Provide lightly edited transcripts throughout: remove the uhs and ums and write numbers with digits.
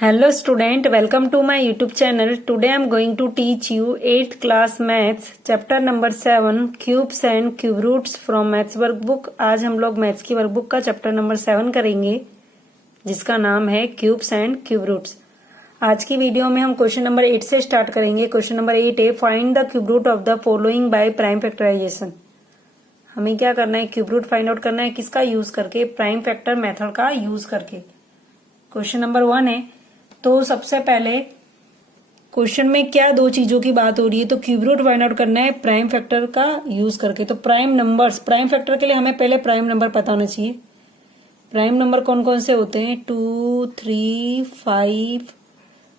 Hello student, welcome to my YouTube channel. Today I am going to teach you 8th class maths chapter number 7 cubes and cube roots from maths workbook. आज हम लोग maths की workbook का chapter number 7 करेंगे जिसका नाम है cubes and cube roots. आज की वीडियो में हम क्वेश्चन नंबर 8 से स्टार्ट करेंगे। क्वेश्चन नंबर 8 है find the cube root of the following by prime factorization. हमें क्या करना है, क्यूब रूट फाइंड आउट करना है। किसका यूज करके? प्राइम फैक्टर मेथड का यूज करके। क्वेश्चन नंबर 1 है, तो सबसे पहले क्वेश्चन में क्या दो चीजों की बात हो रही है, तो क्यूब रूट फाइंड आउट करना है प्राइम फैक्टर का यूज करके। तो प्राइम नंबर्स, प्राइम फैक्टर के लिए हमें पहले प्राइम नंबर पता होना चाहिए। प्राइम नंबर कौन कौन से होते हैं? 2, 3, 5,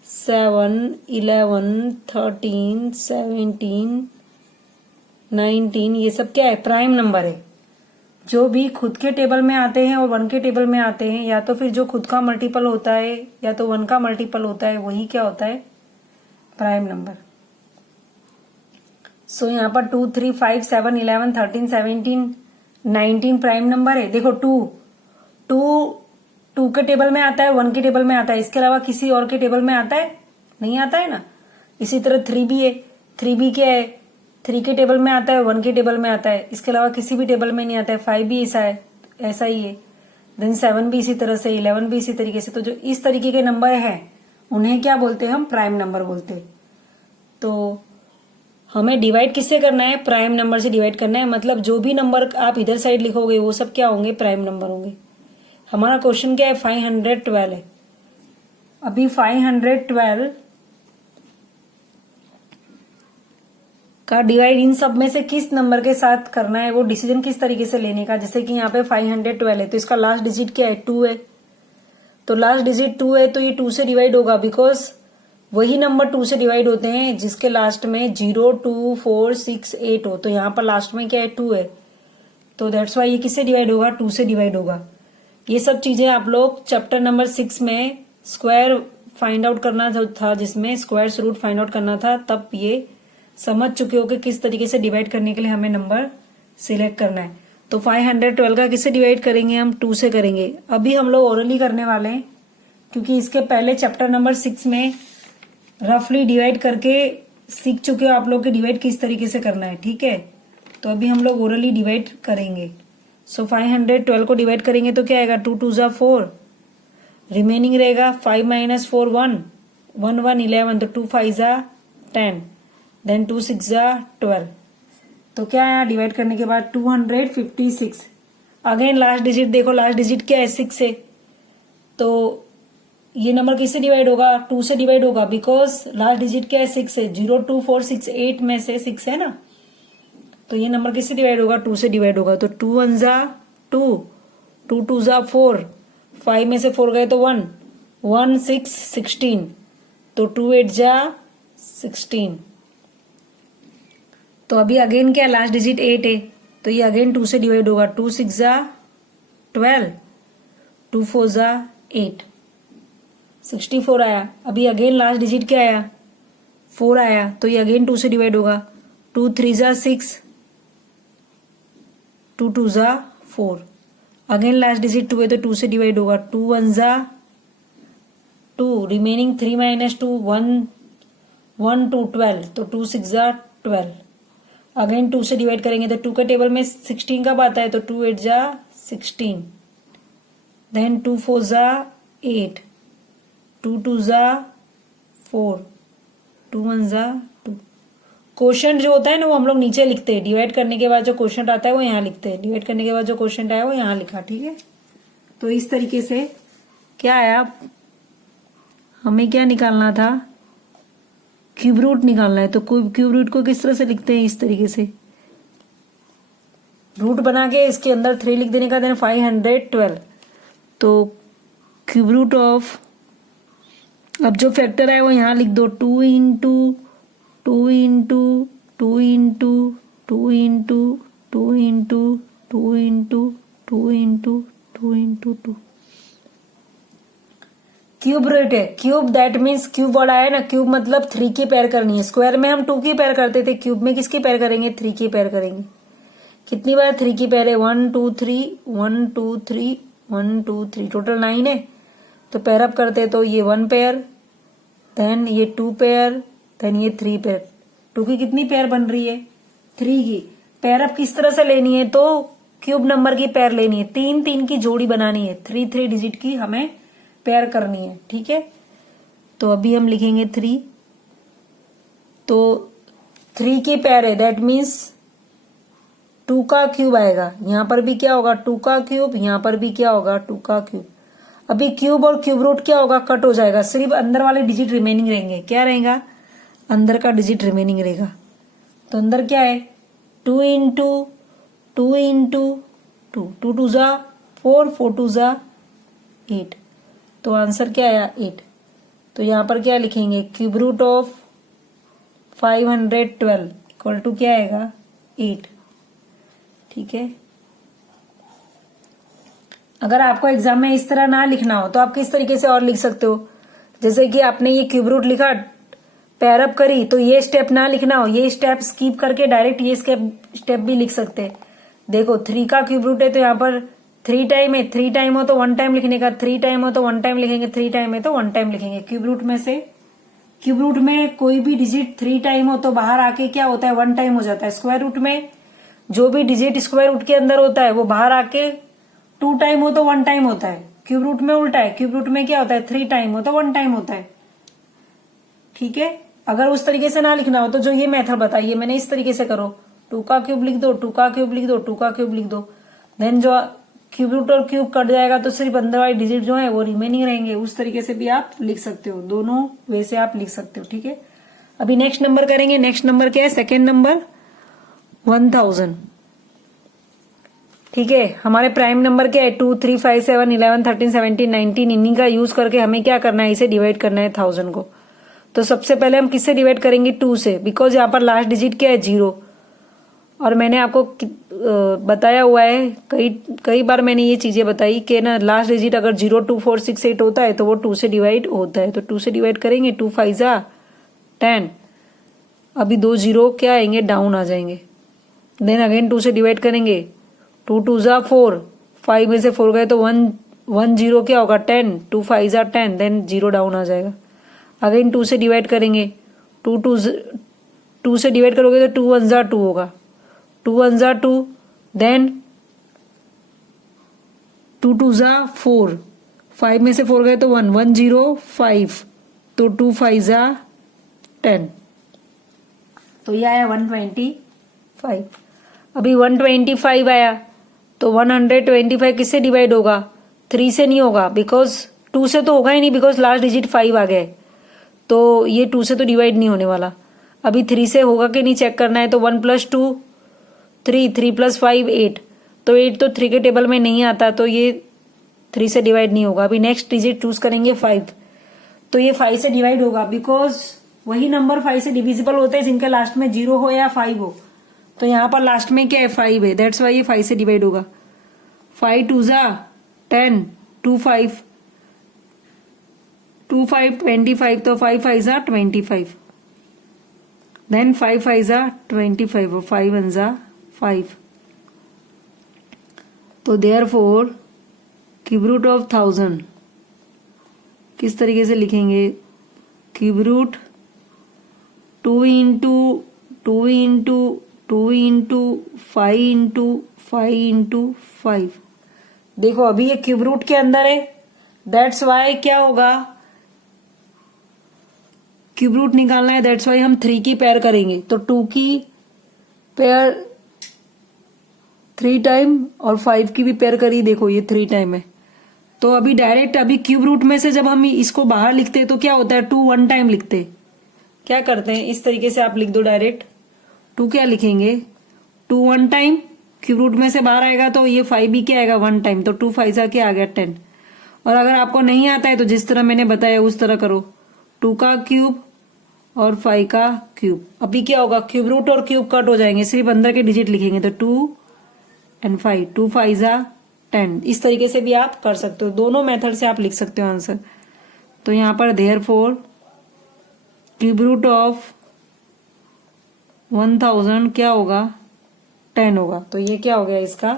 7, 11, 13, 17, 19, ये सब क्या है? प्राइम नंबर है। जो भी खुद के टेबल में आते हैं और 1 के टेबल में आते हैं, या तो फिर जो खुद का मल्टीपल होता है या तो 1 का मल्टीपल होता है, वही क्या होता है? Prime number. सो यहाँ पर 2, 3, 5, 7, 11, 13, 17, 19 प्राइम नंबर है। देखो 2 के टेबल में आता है, 1 के टेबल में आता है, इसके अलावा किसी और के टेबल में आता है? नहीं आता है ना। इसी तरह 3 भी है। 3 भी क्या है? 3 के टेबल में आता है, 1 के टेबल में आता है, इसके अलावा किसी भी टेबल में नहीं आता है। 5 भी ऐसा ही है। देन 7 भी इसी तरह से, 11 भी इसी तरीके से। तो जो इस तरीके के नंबर हैं उन्हें क्या बोलते हैं? हम प्राइम नंबर बोलते हैं। तो हमें डिवाइड किससे करना है? प्राइम नंबर से डिवाइड करना है। मतलब जो भी नंबर आप इधर साइड लिखोगे वो सब क्या होंगे? प्राइम नंबर होंगे। हमारा क्वेश्चन क्या है? 512 है। अभी 512 का डिवाइड इन सब में से किस नंबर के साथ करना है, वो डिसीजन किस तरीके से लेने का। जैसे कि यहाँ पे 512 है तो इसका लास्ट डिजिट क्या है? 2 है। तो लास्ट डिजिट 2 है तो ये 2 से डिवाइड होगा, बिकॉज वही नंबर 2 से डिवाइड होते हैं जिसके लास्ट में 0, 2, 4, 6, 8 हो। तो यहाँ पर लास्ट में क्या है? 2 है। तो दैट्स वाई ये किससे डिवाइड होगा? 2 से डिवाइड होगा। ये सब चीजें आप लोग चैप्टर नंबर 6 में स्क्वायर फाइंड आउट करना था, जिसमें स्क्वायर रूट फाइंड आउट करना था, तब ये समझ चुके हो कि किस तरीके से डिवाइड करने के लिए हमें नंबर सिलेक्ट करना है। तो 512 का किससे डिवाइड करेंगे? हम 2 से करेंगे। अभी हम लोग ओरली करने वाले हैं, क्योंकि इसके पहले चैप्टर नंबर 6 में रफली डिवाइड करके सीख चुके हो आप लोग कि डिवाइड किस तरीके से करना है। ठीक है, तो अभी हम लोग ओरली डिवाइड करेंगे। सो 512 को डिवाइड करेंगे तो क्या आएगा? 2 2 जा 4, रिमेनिंग रहेगा 5 - 4 1, 1 1 11, तो 2 5 जा 10, देन 2 6 जा 12। तो क्या आया डिवाइड करने के बाद? 256। अगेन लास्ट डिजिट देखो, लास्ट डिजिट क्या है? 6 है। तो ये नंबर किससे डिवाइड होगा? 2 से डिवाइड होगा, बिकॉज लास्ट डिजिट क्या है? 6 है। 0 2 4 6 8 में से 6 है ना। तो ये नंबर किससे डिवाइड होगा? 2 से डिवाइड होगा। तो 2 1 जा 2, 2 2 जा 4, 5 में से 4 गए तो 1, 1 6 16, तो 2 8 जा 16। तो अभी अगेन क्या? लास्ट डिजिट 8 है, तो ये अगेन 2 से डिवाइड होगा। 2 6 जा 12, 2 4 जा 8, 64 आया। अभी अगेन लास्ट डिजिट क्या आया? 4 आया, तो ये अगेन 2 से डिवाइड होगा। 2 3 जा 6, 2 2 जा 4, अगेन लास्ट डिजिट 2 है तो 2 से डिवाइड होगा। 2 1 जा 2, रिमेनिंग 3 - 2 1 1 2 12, तो 2 6 जा 12। अगेन 2 से डिवाइड करेंगे तो 2 के टेबल में 16 कब आता है? तो 2 8 जा 16, देन 2 4 जा 8, 2 2 जा 4, 2 1 जा 2। क्वेश्चन जो होता है ना वो हम लोग नीचे लिखते हैं। डिवाइड करने के बाद जो क्वेश्चन आता है वो यहाँ लिखते हैं। डिवाइड करने के बाद जो क्वेश्चन आया वो यहाँ लिखा। ठीक है, तो इस तरीके से क्या आया? हमें क्या निकालना था? क्यूब रूट निकालना है। तो क्यूब रूट को किस तरह से लिखते हैं? इस तरीके से रूट बना के इसके अंदर 3 लिख देने का, देन 512। तो क्यूब रूट ऑफ, अब जो फैक्टर है वो यहाँ लिख दो। 2 into 2 into 2 into 2 into 2 into 2 into 2 into 2 into 2। Cube root है। Cube that means cube word आया ना, क्यूब मतलब 3 की पेयर करनी है। स्क्वायर में हम 2 की पेयर करते थे, क्यूब में किसकी पेयर करेंगे? 3 की पेयर करेंगे। कितनी बार 3 की पेयर है? 1 2 3 1 2 3 1 2 3, टोटल 9 है। तो पेयर अप करते तो ये 1 पेयर, देन ये 2 पेयर, देन ये 3 पेयर। 2 की कितनी पेयर बन रही है? 3 की। पेयर अप किस तरह से लेनी है? तो क्यूब नंबर की पेयर लेनी है, 3 की जोड़ी बनानी है, 3 डिजिट की हमें पेयर करनी है। ठीक है, तो अभी हम लिखेंगे 3, तो 3 की पेयर है, दैट मीन्स 2 का क्यूब आएगा। यहां पर भी क्या होगा? 2 का क्यूब, यहां पर भी क्या होगा? 2 का क्यूब। अभी क्यूब और क्यूब रूट क्या होगा? कट हो जाएगा, सिर्फ अंदर वाले डिजिट रिमेनिंग रहेंगे। क्या रहेगा? अंदर का डिजिट रिमेनिंग रहेगा। तो अंदर क्या है? 2 इंटू 2 इंटू 2, 2 2 जा 4, 4 2 जा 8। तो आंसर क्या आया? 8। तो यहां पर क्या लिखेंगे? Cube root of 512 equal to क्या आएगा? 8। ठीक है, अगर आपको एग्जाम में इस तरह ना लिखना हो तो आप किस तरीके से और लिख सकते हो? जैसे कि आपने ये क्यूब रूट लिखा, पेयर अप करी, तो ये स्टेप ना लिखना हो, ये स्टेप स्किप करके डायरेक्ट ये स्टेप भी लिख सकते हैं। देखो 3 का क्यूब रूट है तो यहाँ पर 3 टाइम है, 3 टाइम हो तो 1 टाइम लिखने का, 3 टाइम हो तो 1 टाइम लिखेंगे, 3 टाइम है तो 1 टाइम लिखेंगे। क्यूब रूट में से, क्यूब रूट में कोई भी डिजिट 3 टाइम हो तो बाहर आके क्या होता है? 1 टाइम हो जाता है। स्क्वायर रूट में जो भी डिजिट स्क्वायर रूट के अंदर होता है वो बाहर आके 2 टाइम हो तो 1 टाइम होता है। क्यूब रूट में उल्टा है, क्यूब रूट में क्या होता है? 3 टाइम हो तो 1 टाइम होता है। ठीक है, अगर उस तरीके से ना लिखना हो तो जो ये मेथड बताइए मैंने, इस तरीके से करो। 2 का क्यूब लिख दो, 2 का क्यूब लिख दो, 2 का क्यूब लिख दो, देन जो क्यूब रूट और क्यूब कट जाएगा तो सिर्फ अंदर वाले डिजिट जो है वो रिमेनिंग रहेंगे। उस तरीके से भी आप लिख सकते हो, दोनों वे से आप लिख सकते हो। ठीक है, अभी नेक्स्ट नंबर करेंगे। नेक्स्ट नंबर क्या है? Second number 1000। ठीक है, हमारे प्राइम नंबर क्या है? 2 3 5 7 11 13 17 19। इन्हीं का यूज करके हमें क्या करना है? इसे डिवाइड करना है 1000 को। तो सबसे पहले हम किससे डिवाइड करेंगे? 2 से, बिकॉज यहाँ पर लास्ट डिजिट क्या है? 0। और मैंने आपको बताया हुआ है, कई बार मैंने ये चीजें बताई कि ना लास्ट डिजिट अगर 0 2 4 6 8 होता है तो वो 2 से डिवाइड होता है। तो 2 से डिवाइड करेंगे, 2 5 जा 10। अभी 2 0 क्या आएंगे? डाउन आ जाएंगे। देन अगेन 2 से डिवाइड करेंगे, 2 2 जा 4, 5 में से 4 गए तो 1 0 क्या होगा? 10, 2 5 जा 10, देन 0 डाउन आ जाएगा। अगेन 2 से डिवाइड करेंगे, 2 से डिवाइड करोगे तो 2 1 जा 2 होगा, 2 1 जा 2, देन 2 2 जा 4, 5 में से 4 गए तो 1 1 0 5, तो 2 5 जा 10। तो यह आया 125। अभी 125 आया तो 125 किससे डिवाइड होगा? 3 से नहीं होगा, बिकॉज 2 से तो होगा ही नहीं, बिकॉज लास्ट डिजिट 5 आ गए, तो ये 2 से तो डिवाइड नहीं होने वाला। अभी 3 से होगा कि नहीं चेक करना है। तो 1 + 2 3, 3 + 5 8, तो 8 तो 3 के टेबल में नहीं आता, तो ये 3 से डिवाइड नहीं होगा। अभी नेक्स्ट डिजिट चूज करेंगे 5, तो ये 5 से डिवाइड होगा, बिकॉज वही नंबर 5 से डिविजिबल होते हैं जिनके लास्ट में 0 हो या 5 हो। तो यहां पर लास्ट में क्या है? 5 है, दैट्स वाई ये 5 से डिवाइड होगा। 5 2 जा 10, 2 5 2 5 25, तो 5 5 जा 25, देन 5 5 जा 25 और 5 1 जा 5। तो देयरफॉर क्यूब रूट ऑफ 1000 किस तरीके से लिखेंगे? Cube root 2 into 2 into 2 into 5 into 5 into 5। देखो अभी ये क्यूब रूट के अंदर है, दैट्स वाई क्या होगा? क्यूब रूट निकालना है, दैट्स वाई हम 3 की पेयर करेंगे। तो 2 की पेयर 3 टाइम और 5 की भी पेयर करी, देखो ये 3 टाइम है। तो अभी डायरेक्ट अभी क्यूब रूट में से जब हम इसको बाहर लिखते हैं तो क्या होता है? 2 1 टाइम लिखते हैं। क्या करते हैं? इस तरीके से आप लिख दो डायरेक्ट। 2 क्या लिखेंगे? 2 1 टाइम, क्यूब रूट में से बाहर आएगा तो ये 5 भी क्या आएगा? 1 टाइम, तो 2 5 क्या आ गया? 10। और अगर आपको नहीं आता है तो जिस तरह मैंने बताया उस तरह करो, 2 का क्यूब और 5 का क्यूब। अभी क्या होगा? क्यूब रूट और क्यूब कट हो जाएंगे, सिर्फ अंदर के डिजिट लिखेंगे। तो 2 और 5, 2 5 10। इस तरीके से भी आप कर सकते हो, दोनों मेथड से आप लिख सकते हो आंसर। तो यहां पर देयरफॉर क्यूब रूट ऑफ 1000 क्या होगा? 10 होगा। तो ये क्या हो गया? इसका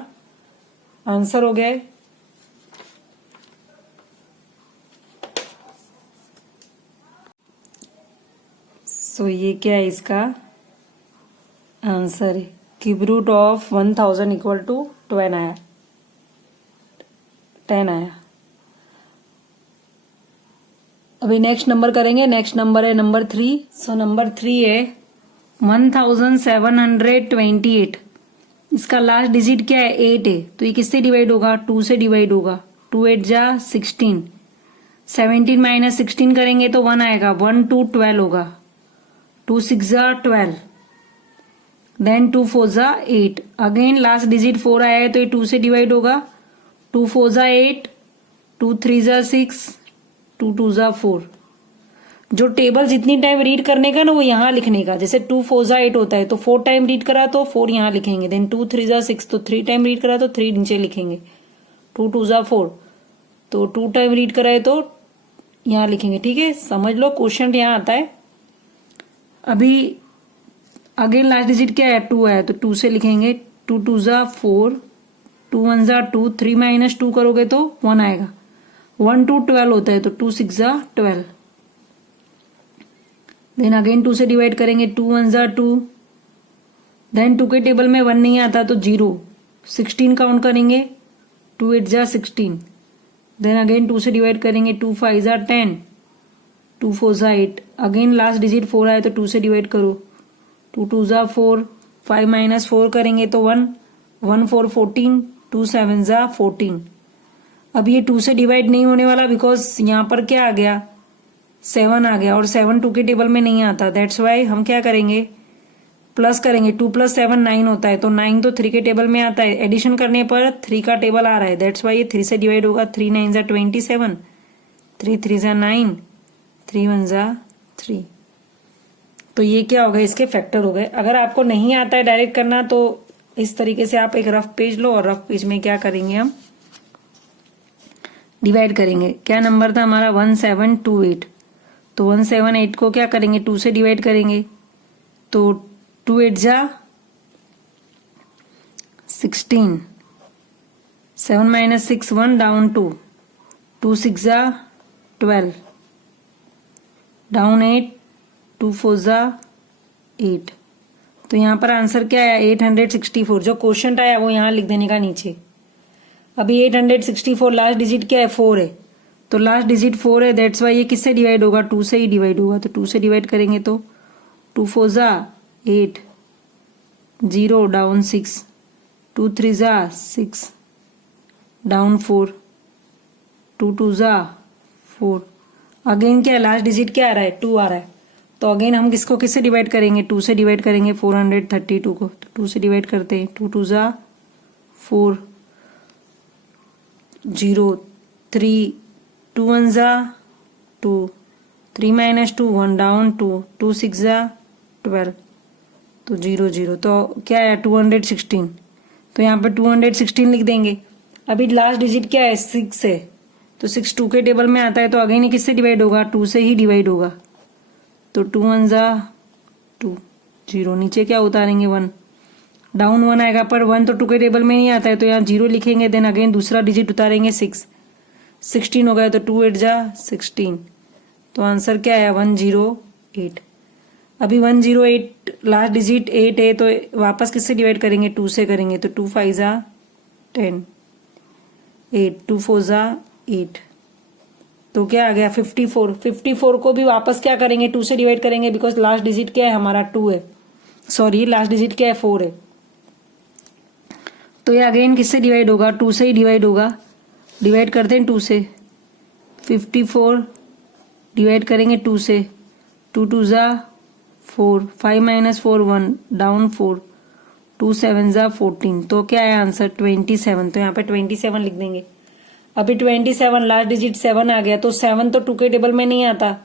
आंसर हो गया है। सो ये क्या है इसका आंसर है। Cube root of 1000 equal to 10 आया। अभी नेक्स्ट नंबर करेंगे। नेक्स्ट नंबर है नंबर 3। सो नंबर 3 है 1728। इसका लास्ट डिजिट क्या है 8 है, तो ये किससे डिवाइड होगा 2 से डिवाइड होगा। 2 8 जा 16, 17 माइनस 16 करेंगे तो 1 आएगा। 1 2 12 होगा। 2 6 जा 12, देन 2 4 जा 8। अगेन लास्ट डिजिट 4 आया है तो ये 2 से डिवाइड होगा। 2 4 जा 8, 2 3 जा 6, 2 2 जा 4। जो टेबल जितनी टाइम रीड करने का ना वो यहाँ लिखने का। जैसे 2 4 जा 8 होता है तो 4 टाइम रीड करा तो 4 यहाँ लिखेंगे। देन 2 3 जा 6 तो 3 टाइम रीड करा तो 3 नीचे लिखेंगे। 2 2 जा 4 तो 2 टाइम रीड कराए तो यहाँ लिखेंगे। ठीक है, समझ लो क्वेश्चन यहाँ आता है। अभी अगेन लास्ट डिजिट क्या है 2 है तो 2 से लिखेंगे। 2 2 जा 4, 2 1 जा 2, 3 माइनस 2 करोगे तो 1 आएगा। 1 2 12 होता है तो 2 6 जा 12। देन अगेन 2 से डिवाइड करेंगे। 2 1 जा 2, देन 2 के टेबल में 1 नहीं आता तो 0, 16 काउंट करेंगे। 2 8 जा 16, देन अगेन 2 से डिवाइड करेंगे। 2 5 जा 10, 2 4 जा 8। अगेन लास्ट डिजिट 4 आए तो 2 से डिवाइड करो। 2 2 जा 4, 5 माइनस 4 करेंगे तो 1, 1 4 14, 2 7 जा 14। अब ये 2 से डिवाइड नहीं होने वाला बिकॉज यहाँ पर क्या आ गया 7 आ गया और 7 2 के टेबल में नहीं आता। दैट्स वाई हम क्या करेंगे प्लस करेंगे। 2 + 7 9 होता है तो 9 तो 3 के टेबल में आता है। एडिशन करने पर 3 का टेबल आ रहा है। दैट्स वाई ये 3 से डिवाइड होगा। 3 9 जा 27, 3 3 जा 9, 3 1 जा 3। तो ये क्या हो गया इसके फैक्टर हो गए। अगर आपको नहीं आता है डायरेक्ट करना तो इस तरीके से आप एक रफ पेज लो और रफ पेज में क्या करेंगे हम डिवाइड करेंगे। क्या नंबर था हमारा 1728, तो 178 को क्या करेंगे 2 से डिवाइड करेंगे तो 2 8 जा 16, 7 माइनस 6 1 डाउन 2, 2 6 जा 12, डाउन 8, 2 4 जा 8। तो यहाँ पर आंसर क्या आया 864। जो क्वेश्चन आया वो यहाँ लिख देने का नीचे। अभी 864 लास्ट डिजिट क्या है 4 है तो लास्ट डिजिट 4 है। दैट्स वाई ये किससे डिवाइड होगा 2 से ही डिवाइड होगा। तो 2 से डिवाइड करेंगे तो 2 4 जा 8, 0 डाउन 6, 2 3 जा 6, डाउन 4, 2 2 जा 4। अगेन क्या लास्ट डिजिट क्या आ रहा है 2 आ रहा है तो अगेन हम किसको किससे डिवाइड करेंगे 2 से डिवाइड करेंगे 432 को। तो 2 से डिवाइड करते हैं। 2 2 जा 4, 0 3, 2 1 जा 2, 3 माइनस 2 1 डाउन 2, 2 6 जा 12 तो 0 0। तो क्या है 216 तो यहाँ पर 216 लिख देंगे। अभी लास्ट डिजिट क्या है 6 है तो 6 2 के टेबल में आता है तो अगेन किससे डिवाइड होगा 2 से ही डिवाइड होगा। तो 2 1 जा 2, 0 नीचे क्या उतारेंगे 1, डाउन 1 आएगा पर 1 तो 2 के टेबल में नहीं आता है तो यहाँ 0 लिखेंगे। देन अगेन दूसरा डिजिट उतारेंगे 6, 16 हो गया तो 2 8 जा 16। तो आंसर क्या आया 108। अभी 108 लास्ट डिजिट 8 है तो वापस किससे डिवाइड करेंगे 2 से करेंगे। तो 2 5 जा 10, 8 2 4 जा 8 तो क्या आ गया 54। 54 को भी वापस क्या करेंगे 2 से डिवाइड करेंगे बिकॉज लास्ट डिजिट क्या है हमारा 2 है। सॉरी लास्ट डिजिट क्या है 4 है। तो ये अगेन किससे डिवाइड होगा 2 से ही डिवाइड होगा। डिवाइड करते हैं 2 से। 54 डिवाइड करेंगे 2 से। 2 2 जा 4, 5 माइनस 4 1 डाउन 4, 2 7 जा 14। तो क्या है आंसर 27। तो यहाँ पे 27 लिख देंगे। अभी 27 लास्ट डिजिट 7 आ गया तो 7 तो 2 के टेबल में नहीं आता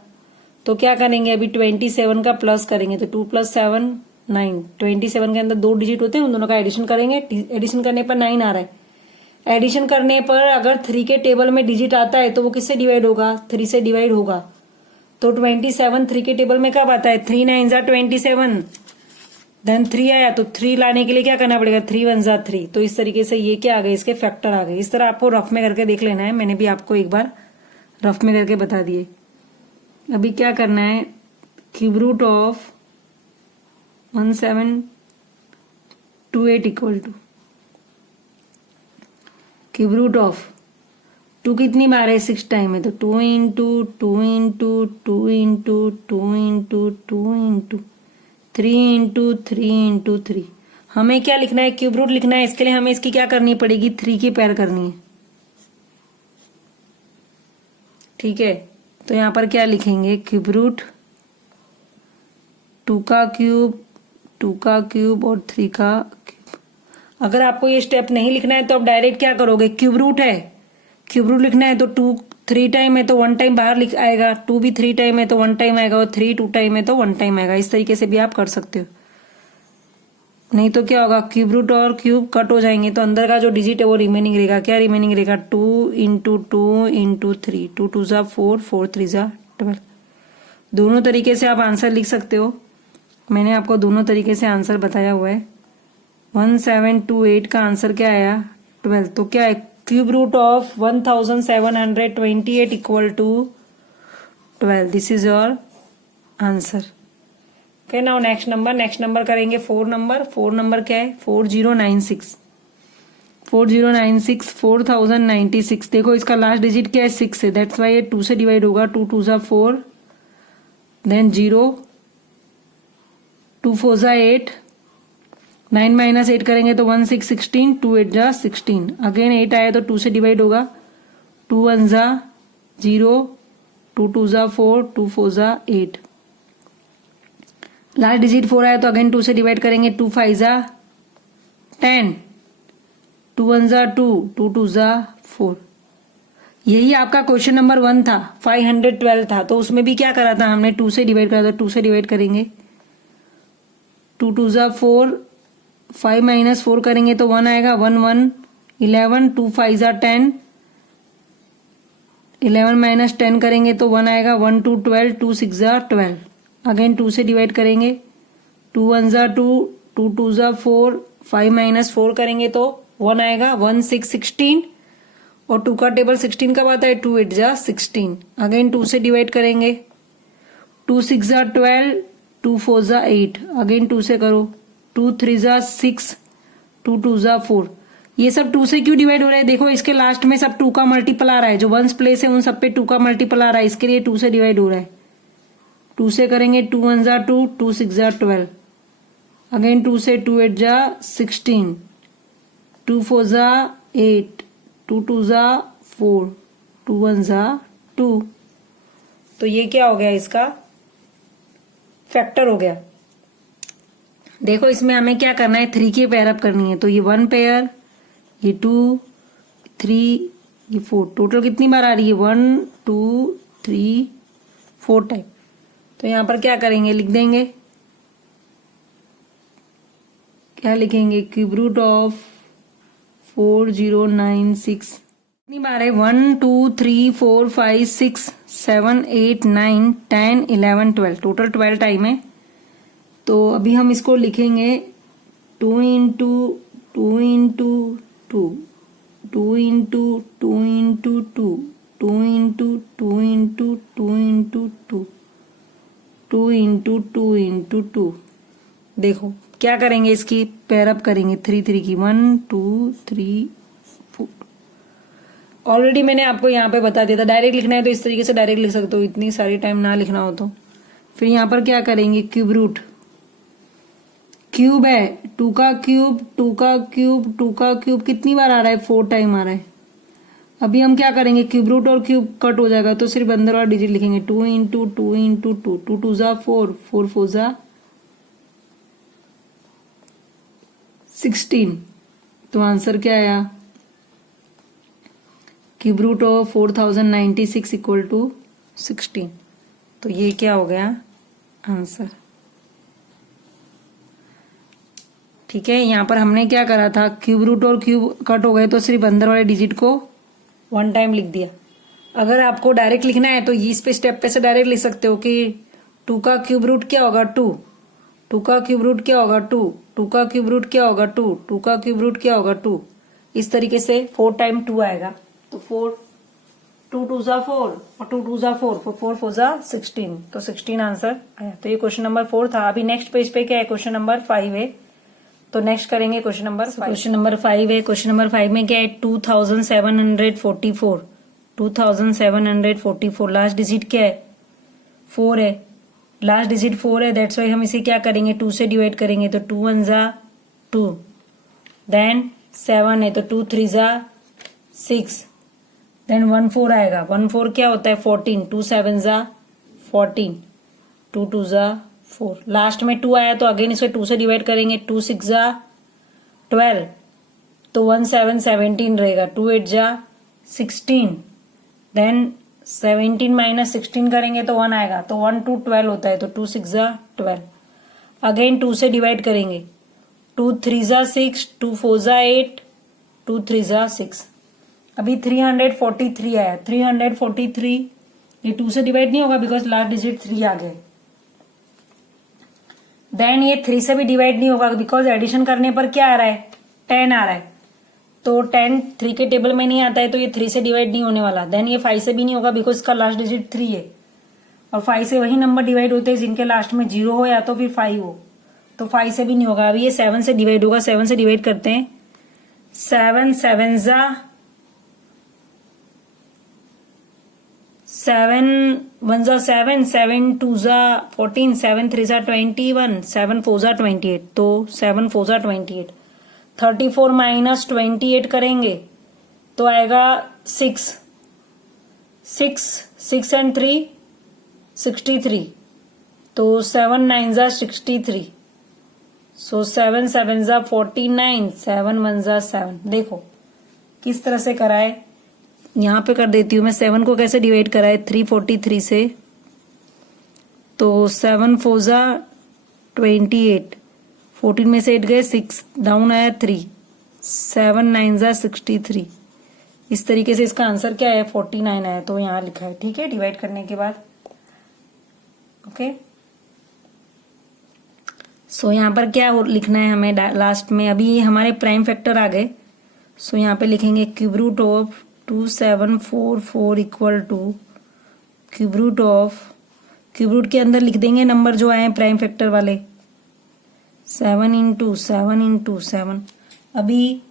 तो क्या करेंगे अभी 27 का प्लस करेंगे। तो 2 + 7 9, 27 के अंदर 2 डिजिट होते हैं उन दोनों का एडिशन करेंगे। एडिशन करने पर 9 आ रहा है। एडिशन करने पर अगर 3 के टेबल में डिजिट आता है तो वो किससे डिवाइड होगा 3 से डिवाइड होगा। तो 27 3 के टेबल में कब आता है 3 9 जा 27, देन 3 आया तो 3 लाने के लिए क्या करना पड़ेगा 3 1 जा 3। तो इस तरीके से ये क्या आ गए इसके फैक्टर आ गए। इस तरह आपको रफ में करके देख लेना है। मैंने भी आपको एक बार रफ में करके बता दिए। अभी क्या करना है cube root of 1728 equal to cube root of 2 कितनी बार है? 6 टाइम है, तो 2 into 2 into 2 into 2 into 2 into 3 into 3 into 3। हमें क्या लिखना है? क्यूब रूट लिखना है। इसके लिए हमें इसकी क्या करनी पड़ेगी? 3 की पैर करनी है। ठीक है, तो यहां पर क्या लिखेंगे? क्यूब रूट 2 का क्यूब, 2 का क्यूब और 3 का क्यूब। अगर आपको ये स्टेप नहीं लिखना है तो आप डायरेक्ट क्या करोगे? क्यूब रूट है, क्यूब रूट लिखना है तो 2 3 टाइम है तो 1 टाइम बाहर लिख आएगा, 2 भी 3 टाइम है तो 1 टाइम आएगा, और 3 2 टाइम है तो 1 टाइम आएगा। इस तरीके से भी आप कर सकते हो। नहीं तो क्या होगा? क्यूब रूट और क्यूब कट हो जाएंगे तो अंदर का जो डिजिट है वो रिमेनिंग रहेगा। क्या रिमेनिंग रहेगा? 2 इंटू 2 इंटू 3, 2 2 जा 4, 4 3 जा 12। दोनों तरीके से आप आंसर लिख सकते हो। मैंने आपको दोनों तरीके से आंसर बताया हुआ है। 1728 का आंसर क्या आया? 12। तो क्या है? Cube root of 1728 equal to 12। This is your answer. Okay, now next number करेंगे 4 नंबर। 4 नंबर क्या है? 4096। 4096 4096। देखो इसका लास्ट डिजिट क्या है? 6 है, दैट्स वाई ये 2 से डिवाइड होगा। 2 2 जा 4, देन 0, 2 4 जा 8, 9 माइनस 8 करेंगे तो 1 6 16, 2 8 जा 16। अगेन 8 आया तो 2 से डिवाइड होगा। 2 1 जा 0, 2 2 जा 4, 2 4 जा 8। लास्ट डिजिट 4 आया तो अगेन 2 से डिवाइड करेंगे। 2 5 जा 10, 2 1 जा 2, 2 2 जा 4। यही आपका क्वेश्चन नंबर 1 था, 512 था। तो उसमें भी क्या करा था हमने? 2 से डिवाइड करा था। 2 से डिवाइड करेंगे, 2 2 जा 4, 5 माइनस 4 करेंगे तो 1 आएगा। 1 1 11, 2 5 जा 10, 11 माइनस 10 करेंगे तो 1 आएगा। 1 2 12, 2 6 जा 12। अगेन 2 से डिवाइड करेंगे। 2 1 जा 2, 2 2 जा 4, 5 माइनस 4 करेंगे तो 1 आएगा। 1 6 16, और 2 का टेबल 16 कब आता है? 2 8 जा 16। अगेन 2 से डिवाइड करेंगे। 2 6 जा 12, 2 4 जा 8। अगेन 2 से करो। 2 3 जा 6, 2 2 जा 4। ये सब 2 से क्यों डिवाइड हो रहा है? देखो इसके लास्ट में सब 2 का मल्टीपल आ रहा है। जो वंस प्लेस है उन सब पे 2 का मल्टीपल आ रहा है, इसके लिए 2 से डिवाइड हो रहा है। 2 से करेंगे। 2 1 जा 2, 2 6 जा 12। अगेन 2 से 2 8 जा 16, 2 4 जा 8, 2 2 जा 4, 2 1 जा 2। तो ये क्या हो गया? इसका फैक्टर हो गया। देखो इसमें हमें क्या करना है? 3 की पेयर अप करनी है। तो ये 1 पेयर, ये 2 3, ये 4। टोटल कितनी बार आ रही है? 1 2 3 4 टाइम। तो यहां पर क्या करेंगे? लिख देंगे। क्या लिखेंगे? क्यूब रूट ऑफ 4096 कितनी बार है? 1 2 3 4 5 6 7 8 9 10 11 12। टोटल 12 टाइम है। तो अभी हम इसको लिखेंगे 2 into 2 into 2, 2 into 2 into 2, 2 into 2 into 2 into 2, 2 into 2 into 2। देखो क्या करेंगे? इसकी पेयरअप करेंगे 3 3 की। 1 2 3 4। ऑलरेडी मैंने आपको यहाँ पे बता दिया था। डायरेक्ट लिखना है तो इस तरीके से डायरेक्ट लिख सकते हो, इतनी सारी टाइम ना लिखना हो तो। फिर यहाँ पर क्या करेंगे? क्यूब रूट, क्यूब है 2 का क्यूब, 2 का क्यूब, 2 का क्यूब कितनी बार आ रहा है? 4 टाइम आ रहा है। अभी हम क्या करेंगे? क्यूब रूट और क्यूब कट हो जाएगा तो सिर्फ अंदर वाला डिजिट लिखेंगे। 2 इंटू 2 इंटू 2, 2 2 जा 4, 4 4 जा 16। तो आंसर क्या आया? Cube root of 4096 equal to 16। तो ये क्या हो गया? आंसर। ठीक है, यहां पर हमने क्या करा था? क्यूब रूट और क्यूब कट हो गए तो सिर्फ अंदर वाले डिजिट को 1 टाइम लिख दिया। अगर आपको डायरेक्ट लिखना है तो इस पे स्टेप पे से डायरेक्ट लिख सकते हो कि 2 का क्यूब रूट क्या होगा? 2, 2 का क्यूब रूट क्या होगा? 2, 2 का क्यूब रूट क्या होगा? 2, 2 का क्यूब रूट क्या होगा? 2। इस तरीके से 4 टाइम 2 आएगा। तो 4 2 2 जा 4 और 2 2 जा 4, 4 4 जा 16, तो 16 आंसर आया। तो ये क्वेश्चन नंबर 4 था। अभी नेक्स्ट पेज पे क्या है, क्वेश्चन नंबर 5 है। तो नेक्स्ट करेंगे क्वेश्चन नंबर 5। क्वेश्चन नंबर 5 है। क्वेश्चन नंबर 5 में क्या है, 2744, 2744, लास्ट डिजिट क्या है, 4 है, लास्ट डिजिट 4 है, दैट्स वाई हम इसे क्या करेंगे, 2 से डिवाइड करेंगे। तो 2 1 जा 2, देन 7 है तो 2 3 जा 6, देन 1 4 आएगा, 1 4 क्या होता है 14, 2 7 जा 14, 2 2 जा 4, लास्ट में 2 आया तो अगेन इसे 2 से डिवाइड करेंगे। 2 6 जा 12, तो 1 7 17 रहेगा, 2 8 जा 16, देन 17 माइनस 16 करेंगे तो 1 आएगा, तो 1 2 12 होता है, तो 2 6 जा 12, अगेन 2 से डिवाइड करेंगे। 2 3 जा 6, 2 4 जा 8, 2 3 जा 6, अभी 343 आया। 343 ये 2 से डिवाइड नहीं होगा बिकॉज लास्ट डिजिट 3 आ गए। देन ये 3 से भी डिवाइड नहीं होगा बिकॉज एडिशन करने पर क्या आ रहा है, 10 आ रहा है, तो 10 3 के टेबल में नहीं आता है, तो ये 3 से डिवाइड नहीं होने वाला। देन ये 5 से भी नहीं होगा बिकॉज इसका लास्ट डिजिट 3 है, और 5 से वही नंबर डिवाइड होते हैं जिनके लास्ट में 0 हो या तो फिर 5 हो, तो 5 से भी नहीं होगा। अभी ये 7 से डिवाइड होगा, 7 से डिवाइड करते हैं। 7 7 जा 7 1 जा 7, 7 2 जा 14, 7 3 जा 21, 7 4 जा 28, तो 7 4 जा 28, 34 माइनस 28 करेंगे तो आएगा 6 6 एंड 3 63, तो 7 9 जा 63, सो 7 7 जा 49, 7 1 जा 7। देखो किस तरह से कराए, यहां पे कर देती हूं मैं। 7 को कैसे डिवाइड कराए, 343 से, तो 7 4 जा 28, 14 में से 8 गए, 6 डाउन आया 3, 7 9 जा 63, इस तरीके से इसका आंसर क्या है 49 आया, तो यहां लिखा है। ठीक है, डिवाइड करने के बाद ओके। सो यहां पर क्या लिखना है हमें लास्ट में, अभी हमारे प्राइम फैक्टर आ गए। सो यहां पे लिखेंगे cube root of 2744 equal to cube root of, cube root के अंदर लिख देंगे नंबर जो आए प्राइम फैक्टर वाले, 7 इंटू 7 इंटू 7। अभी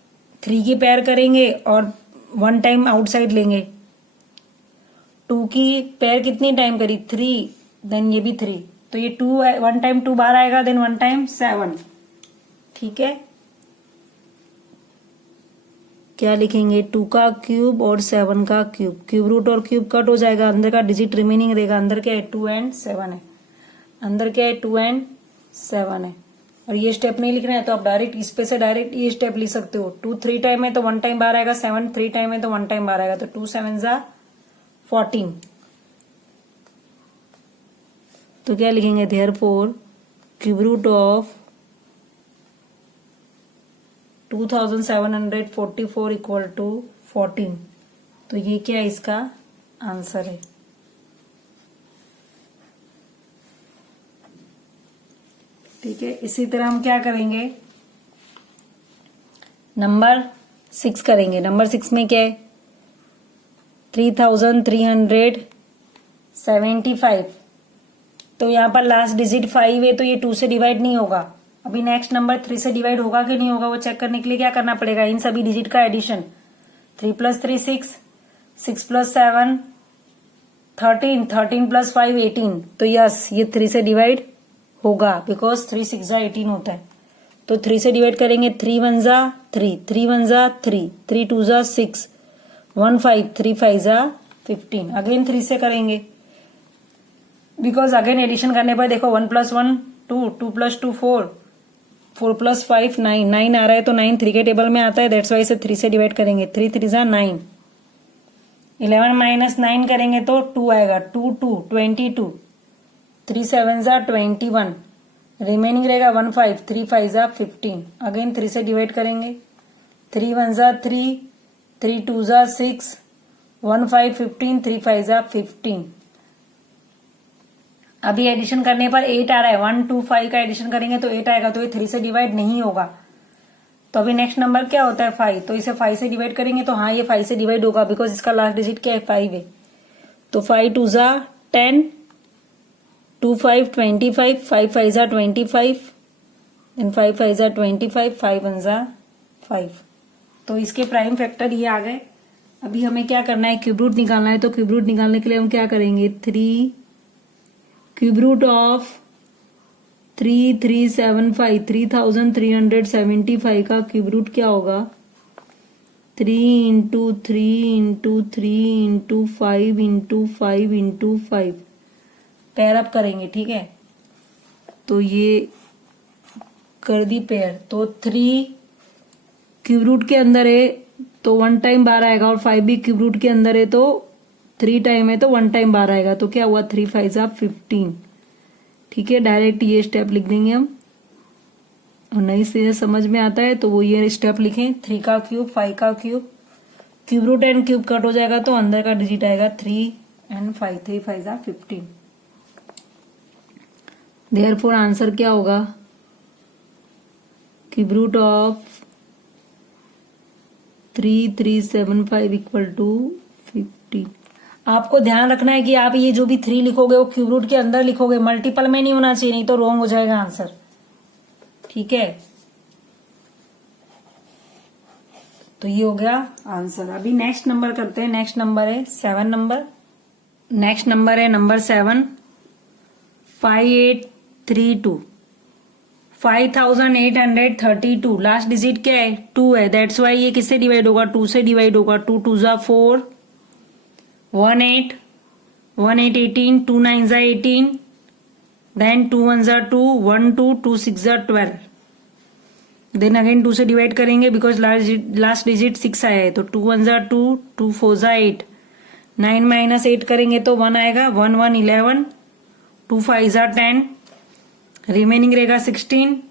3 की पेयर करेंगे और 1 टाइम आउटसाइड लेंगे। 2 की पेयर कितनी टाइम करी, 3, देन ये भी 3, तो ये 2 1 टाइम 2 बार आएगा, देन 1 टाइम 7। ठीक है, क्या लिखेंगे, 2 का क्यूब और 7 का क्यूब, क्यूब रूट और क्यूब कट हो जाएगा, अंदर का डिजिट रिमेनिंग रहेगा। अंदर क्या है 2 एंड 7 है, अंदर क्या है 2 एंड 7 है। और ये स्टेप नहीं लिखना है तो आप डायरेक्ट इस पे से डायरेक्ट ये स्टेप लिख सकते हो। 2 3 टाइम है तो 1 टाइम बाहर आएगा, 7 3 टाइम है तो 1 टाइम बाहर आएगा, तो 2 7 जा 14। तो क्या लिखेंगे, therefore cube root of 2744 equal to 14। तो ये क्या इसका आंसर है। ठीक है, इसी तरह हम क्या करेंगे, नंबर 6 करेंगे। नंबर 6 में क्या है, 3375, तो यहाँ पर लास्ट डिजिट 5 है तो ये 2 से डिवाइड नहीं होगा। अभी नेक्स्ट नंबर 3 से डिवाइड होगा कि नहीं होगा वो चेक करने के लिए क्या करना पड़ेगा, इन सभी डिजिट का एडिशन। 3 + 3 6, 6 + 7 13, 13 + 5 18, तो यस ये 3 से डिवाइड होगा बिकॉज 3 6 जा 18 होता है। तो 3 से डिवाइड करेंगे, 3 1 जा 3, 3 1 जा 3, 3 2 जा 6, 1 5, 3 5 जा 15। अगेन 3 से करेंगे बिकॉज अगेन एडिशन करने पर देखो 1 + 1 2, 2 + 2 4, 4 + 5 9, 9 आ रहा है तो 9 3 के टेबल में आता है, दैट्स वाई से 3 से डिवाइड करेंगे। 3 3 जा 9, 11 - 9 करेंगे तो 2 आएगा, 2 2 22, 3 7 जा 21, रिमेनिंग रहेगा 1 5, 3 5 जा 15। अगेन 3 से डिवाइड करेंगे, 3 1 जा 3, 3 2 जा 6, 1 5 15, 3 5 जा 15। अभी एडिशन करने पर 8 आ रहा है, 1 2 5 का एडिशन करेंगे तो 8 आएगा, तो ये 3 से डिवाइड नहीं होगा। तो तो अभी नेक्स्ट नंबर क्या होता है 5, तो इसे 5 से डिवाइड करेंगे तो हाँ ये 5 से डिवाइड होगा बिकॉज इसका लास्ट डिजिट क्या है 5 है। तो 5 2 जा 10, 2 5 25, 5 5 जा 25, देन 5 5 जा 25, 5 1 जा 5। तो इसके प्राइम फैक्टर ये आ गए। अभी हमें क्या करना है, क्यूब रूट निकालना है। तो क्यूब रूट निकालने के लिए हम क्या करेंगे, 3 क्यूब रूट ऑफ 3375 3375 का क्यूब रूट क्या होगा, 3 into 3 into 3 into 5 into 5 into 5 pair up करेंगे, ठीक है। तो ये कर दी पेयर, तो 3 क्यूब रूट के अंदर है तो 1 टाइम 12 आएगा, और 5 भी क्यूब रूट के अंदर है तो 3 टाइम है तो 1 टाइम 12 आएगा। तो क्या हुआ, 3 5 जा 15, ठीक है। डायरेक्ट ये स्टेप लिख देंगे हम, और नहीं से समझ में आता है तो वो ये स्टेप लिखें, 3 का क्यूब 5 का cube, cube root and cube cut हो जाएगा तो अंदर का डिजिट आएगा 3 एंड 5, 3 5 जा 15। देयरफॉर आंसर क्या होगा, cube root of 3375 equal to 50। आपको ध्यान रखना है कि आप ये जो भी 3 लिखोगे वो क्यूब रूट के अंदर लिखोगे, मल्टीपल में नहीं होना चाहिए, नहीं तो रॉन्ग हो जाएगा आंसर, ठीक है। तो ये हो गया आंसर। अभी नेक्स्ट नंबर करते हैं। नेक्स्ट नंबर है 7 नंबर। नेक्स्ट नंबर है नंबर 7, 5832, 5832। लास्ट डिजिट क्या है, 2 है, दैट्स वाई ये किससे डिवाइड होगा, 2 से डिवाइड होगा। 2 2 जा 4, 1 8, 1 8 18, 2 9 जा 18, देन 2 1 जा 2, 1 2, 2 6 जा 12, देन अगेन 2 से डिवाइड करेंगे बिकॉज लास्ट डिजिट 6 आया है। तो 2 1 जा 2, 2 4 जा 8, 9 माइनस 8 करेंगे तो 1 आएगा, 1 1 11, 2 5 जा 10, रिमेनिंग रहेगा 16,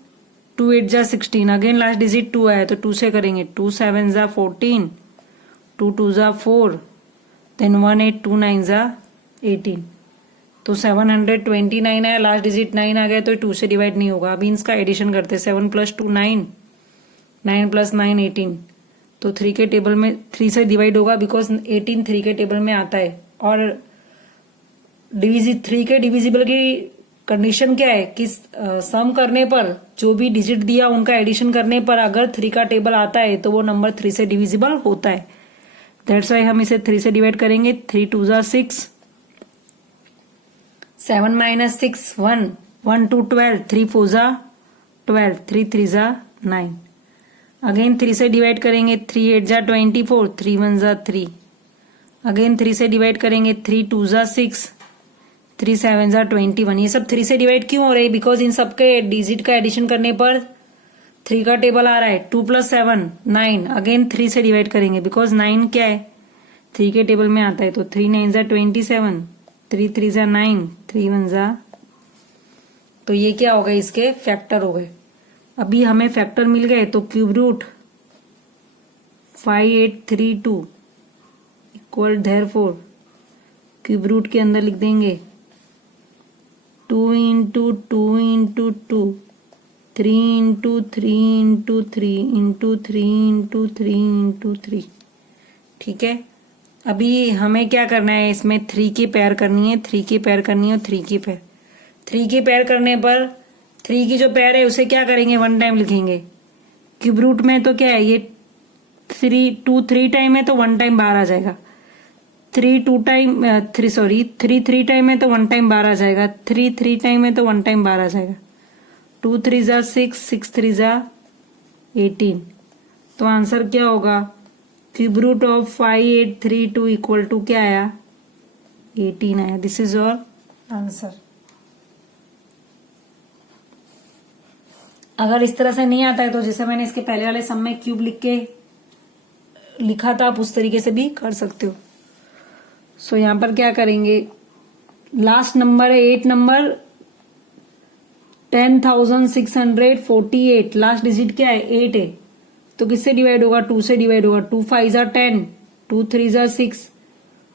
2 8 जा 16, अगेन लास्ट डिजिट 2 आया तो 2 से करेंगे, 2 7 जा 14, 2 2 जा 4, देन 1 8 2 9 जा 18। तो 729 है, लास्ट डिजिट 9 आ गया तो 2 से डिवाइड नहीं होगा। अभी इसका एडिशन करते, 7 + 2 9, 9 + 9 18। तो 3 के टेबल में 3 से डिवाइड होगा बिकॉज 18 3 के टेबल में आता है। और 3 के डिविजिबल की कंडीशन क्या है कि सम करने पर जो भी डिजिट दिया उनका एडिशन करने पर अगर 3 का टेबल आता है तो वो नंबर 3 से डिविजिबल होता है। दैट्स वाई हम इसे 3 से डिवाइड करेंगे। 3 2 जा 6, 7 माइनस 6 1, 1 2 12, 3 4 जा 12, 3 3 जा 9, अगेन 3 से डिवाइड करेंगे। 3 8 जा 24, 3 1 जा 3, अगेन 3 से डिवाइड करेंगे। 3 2 जा 6, 3 7 जा 21। ये सब 3 से डिवाइड क्यों हो रहे हैं, बिकॉज इन सबके डिजिट का एडिशन करने पर 3 का टेबल आ रहा है। 2 + 7 9, अगेन 3 से डिवाइड करेंगे बिकॉज 9 क्या है 3 के टेबल में आता है। तो 3 9 जा 27, 3 3 जा 9, 3 1 जा, तो ये क्या हो गए, इसके फैक्टर हो गए। अभी हमें फैक्टर मिल गए तो cube root 5832 equal, therefore cube root के अंदर लिख देंगे 2 into 2 into 2, 3 into 3 into 3 into 3 into 3 into 3, ठीक है। अभी हमें क्या करना है, इसमें 3 की पेयर करनी है, 3 की पेयर करनी है और 3 की पेयर। 3 की पेयर करने पर 3 की जो पेयर है उसे क्या करेंगे, 1 टाइम लिखेंगे। क्यूब रूट में तो क्या है, ये 3 टाइम है तो 1 टाइम बाहर आ जाएगा। 3 टाइम है तो 1 टाइम बाहर आ जाएगा। 3 टाइम है तो 1 टाइम बाहर आ जाएगा। 2 3 जा 6, 6 3 जा 18। तो आंसर क्या होगा, cube root of 5832 equal to क्या आया, 18 आया। This is your answer. अगर इस तरह से नहीं आता है तो जैसे मैंने इसके पहले वाले सम में क्यूब लिख के लिखा था आप उस तरीके से भी कर सकते हो। सो यहां पर क्या करेंगे, लास्ट नंबर है 8 नंबर, 10,648, लास्ट डिजिट क्या है 8 है, तो किससे डिवाइड होगा, 2 से डिवाइड होगा। 2 5 जा 10, 2 3 जा 6,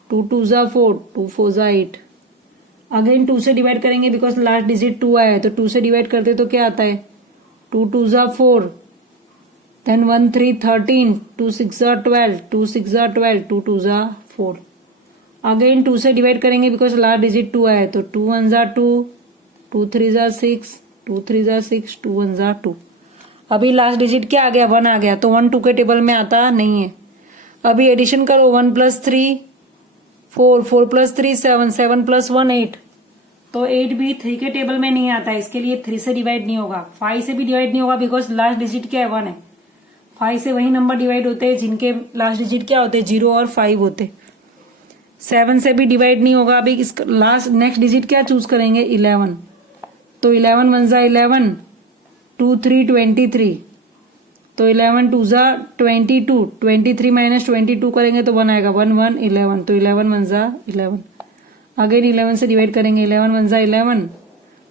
2 2 जा 4, 2 4 जा 8, अगेन 2 से डिवाइड करेंगे बिकॉज लास्ट डिजिट 2 आया है। तो 2 से डिवाइड करते तो क्या आता है, 2 2 जा 4, देन 1 3 13, 2 6 12, 2 6 12, 2 2 4. अगेन 2 से डिवाइड करेंगे बिकॉज लास्ट डिजिट 2 आया, तो 2 1 2, 2 3 6, 2 3 6, 2 1 2. अभी लास्ट डिजिट क्या आ गया? 1 आ गया, तो 1 2 के टेबल में आता नहीं है. अभी एडिशन करो, 1 + 3 4, 4 + 3 7, 7 + 1 8. तो 8 भी 3 के टेबल में नहीं आता है, इसके लिए 3 से डिवाइड नहीं होगा, 5 से भी डिवाइड नहीं होगा बिकॉज लास्ट डिजिट क्या है? 1 है. 5 से वही नंबर डिवाइड होते हैं जिनके लास्ट डिजिट क्या होते हैं? 0 और 5 होते. 7 से भी डिवाइड नहीं होगा. अभी इसका लास्ट नेक्स्ट डिजिट क्या चूज करेंगे? 11. तो 11 1 11, 2 3 23, तो 11 2 22, 23 - 22 करेंगे तो 1 आएगा, 1 1 11, तो 11 1 11. अगेन 11 से डिवाइड करेंगे, 11 1 11,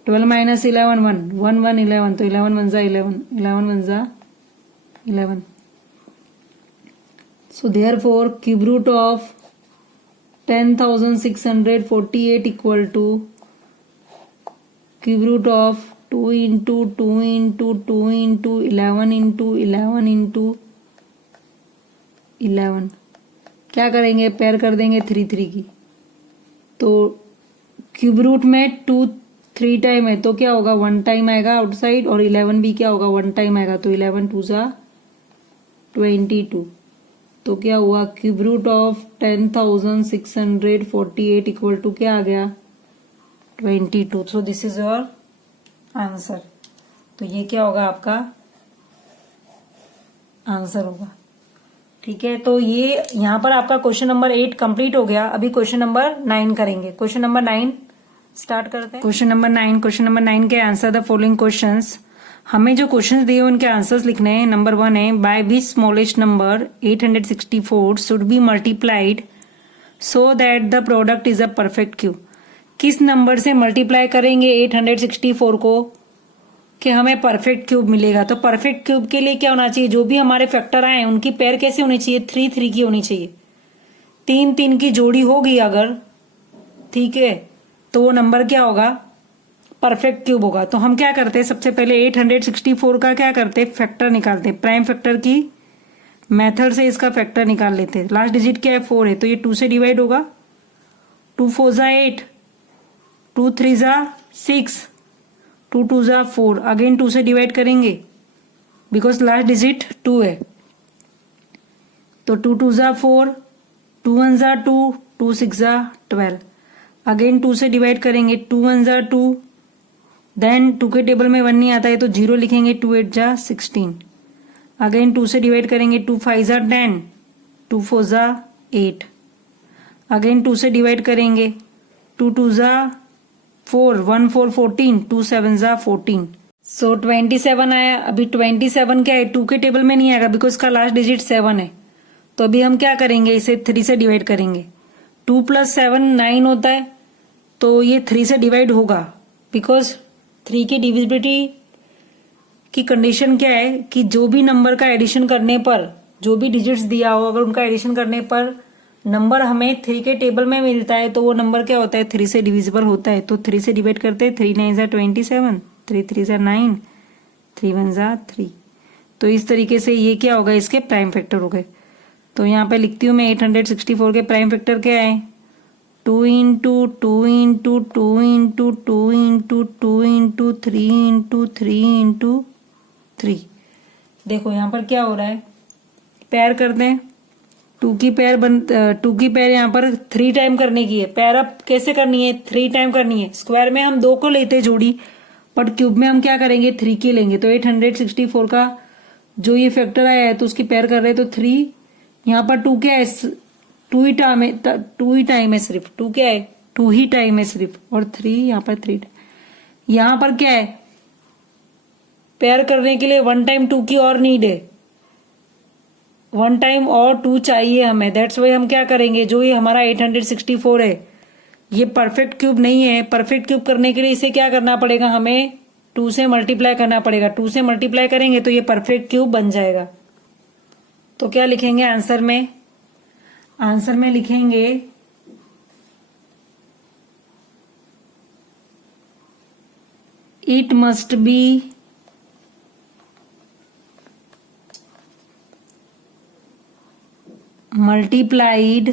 12 - 11 1, 1 1 11, तो 11 1 11, 11 1 11. So therefore cube root of 10,648 equal to cube root of 2 into 2 into 2 into 11 into 11 into 11. क्या करेंगे? पेयर कर देंगे 3 3 की. तो क्यूब रूट में 2 3 टाइम है, तो क्या होगा? 1 टाइम आएगा आउटसाइड, और 11 भी क्या होगा? 1 टाइम आएगा, तो 11 2 22. तो क्या हुआ? Cube root of 10,648 equal to क्या आ गया? 22. So this is your answer. तो ये क्या होगा? आपका आंसर होगा. ठीक है, तो ये यहां पर आपका क्वेश्चन नंबर 8 कंप्लीट हो गया. अभी क्वेश्चन नंबर 9 करेंगे. क्वेश्चन नंबर 9 स्टार्ट करते हैं. क्वेश्चन नंबर 9 के आंसर द फॉलोइंग क्वेश्चंस. हमें जो क्वेश्चंस दिए उनके आंसर्स लिखने हैं. नंबर 1 है, by which smallest number 864 should be multiplied so that the product is a perfect cube. किस नंबर से मल्टीप्लाई करेंगे 864 को कि हमें परफेक्ट क्यूब मिलेगा. तो परफेक्ट क्यूब के लिए क्या होना चाहिए? जो भी हमारे फैक्टर आए उनकी पेयर कैसे होनी चाहिए? 3 3 की होनी चाहिए. 3 3 की जोड़ी होगी अगर, ठीक है, तो वो नंबर क्या होगा? परफेक्ट क्यूब होगा. तो हम क्या करते हैं? सबसे पहले 864 का क्या करते हैं? फैक्टर निकालते हैं. प्राइम फैक्टर की मेथड से इसका फैक्टर निकाल लेते हैं. लास्ट डिजिट क्या है? 4 है, तो ये 2 से डिवाइड होगा. 2 4 8, 2 3 6, 2 2 4. अगेन 2 से डिवाइड करेंगे बिकॉज लास्ट डिजिट 2 है, तो 2 2 4, 2 1 2, 2 6 12. अगेन 2 से डिवाइड करेंगे, 2 1 2, देन 2 के टेबल में 1 नहीं आता है तो 0 लिखेंगे, 2 8 16. अगेन 2 से डिवाइड करेंगे, 2 5 10, 2 4 8. अगेन 2 से डिवाइड करेंगे, 2 2 4, 1 4 14, 2 7 14. सो 27 आया. अभी 27 क्या है? 2 के टेबल में नहीं आएगा बिकॉज का लास्ट डिजिट 7 है. तो अभी हम क्या करेंगे? इसे 3 से डिवाइड करेंगे. 2 + 7 9 होता है, तो ये 3 से डिवाइड होगा बिकॉज 3 की डिविजिबिलिटी की कंडीशन क्या है कि जो भी नंबर का एडिशन करने पर, जो भी डिजिट्स दिया हो, अगर उनका एडिशन करने पर नंबर हमें 3 के टेबल में मिलता है तो वो नंबर क्या होता है? 3 से डिविजिबल होता है. तो 3 से डिवाइड करते हैं. 3 9 27, 3 3 9, 3 1 3. तो इस तरीके से ये क्या होगा? इसके प्राइम फैक्टर हो गए. तो यहाँ पे लिखती हूँ मैं 864 के प्राइम फैक्टर क्या है? 2 into 2 into 2 into 2 into 2 into 3 into 3 into 3. देखो यहाँ पर क्या हो रहा है? पेयर करते हैं. 2 की पेयर यहाँ पर 3 टाइम करने की है. पेयर अप कैसे करनी है? 3 टाइम करनी है. स्क्वायर में हम 2 को लेते हैं जोड़ी, बट क्यूब में हम क्या करेंगे? 3 की लेंगे. तो 864 का जो ये फैक्टर आया है तो उसकी पेयर कर रहे हैं, तो 3. यहाँ पर 2 क्या है? 2 ही टाइम है सिर्फ. 2 क्या है? 2 ही टाइम है सिर्फ. और 3 यहाँ पर 3. यहाँ पर क्या है? पेयर करने के लिए 1 टाइम 2 की और नीड है. 1 टाइम और 2 चाहिए हमें. दैट्स वाई हम क्या करेंगे? जो ये हमारा 864 है ये परफेक्ट क्यूब नहीं है. परफेक्ट क्यूब करने के लिए इसे क्या करना पड़ेगा? हमें 2 से मल्टीप्लाई करना पड़ेगा. 2 से मल्टीप्लाई करेंगे तो ये परफेक्ट क्यूब बन जाएगा. तो क्या लिखेंगे आंसर में? आंसर में लिखेंगे it must be multiplied,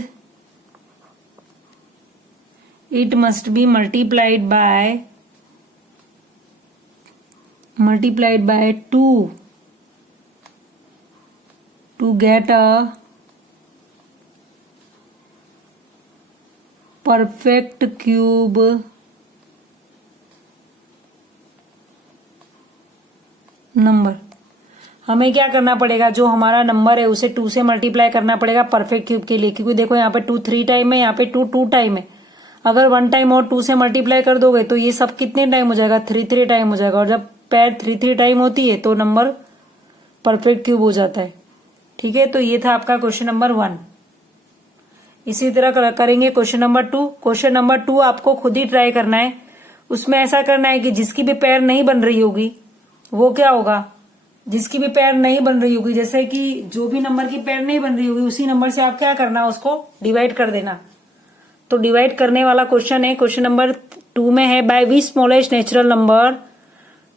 it must be multiplied by 2 to get a perfect cube number. हमें क्या करना पड़ेगा, जो हमारा नंबर है उसे 2 से मल्टीप्लाई करना पड़ेगा परफेक्ट क्यूब के लिए, क्योंकि देखो यहाँ पे 2 3 टाइम है, यहाँ पे 2 2 टाइम है। अगर 1 टाइम और 2 से मल्टीप्लाई कर दोगे तो ये सब कितने टाइम हो जाएगा, 3 3 टाइम हो जाएगा। और जब पैर 3 3 टाइम होती है तो नंबर परफेक्ट क्यूब हो जाता है। ठीक है, तो ये था आपका क्वेश्चन नंबर 1। इसी तरह करेंगे क्वेश्चन नंबर 2। क्वेश्चन नंबर 2 आपको खुद ही ट्राई करना है। उसमें ऐसा करना है कि जिसकी भी पैर नहीं बन रही होगी वो क्या होगा, जिसकी भी पैर नहीं बन रही होगी, जैसे कि जो भी नंबर की पैर नहीं बन रही होगी उसी नंबर से आप क्या करना, उसको डिवाइड कर देना। तो डिवाइड करने वाला क्वेश्चन है, क्वेश्चन नंबर 2 में है, by which smallest natural number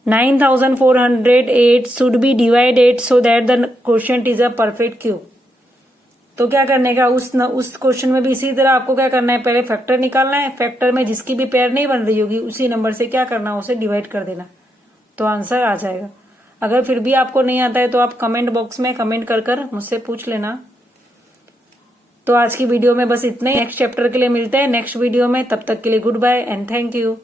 9408 should be divided so that the question is a perfect cube. तो क्या करने का, उस क्वेश्चन में भी इसी तरह आपको क्या करना है, पहले फैक्टर निकालना है। फैक्टर में जिसकी भी पैर नहीं बन रही होगी उसी नंबर से क्या करना, उसे डिवाइड कर देना, तो आंसर आ जाएगा। अगर फिर भी आपको नहीं आता है तो आप कमेंट बॉक्स में कमेंट कर मुझसे पूछ लेना। तो आज की वीडियो में बस इतना ही। नेक्स्ट चैप्टर के लिए मिलते हैं नेक्स्ट वीडियो में, तब तक के लिए good bye and thank you.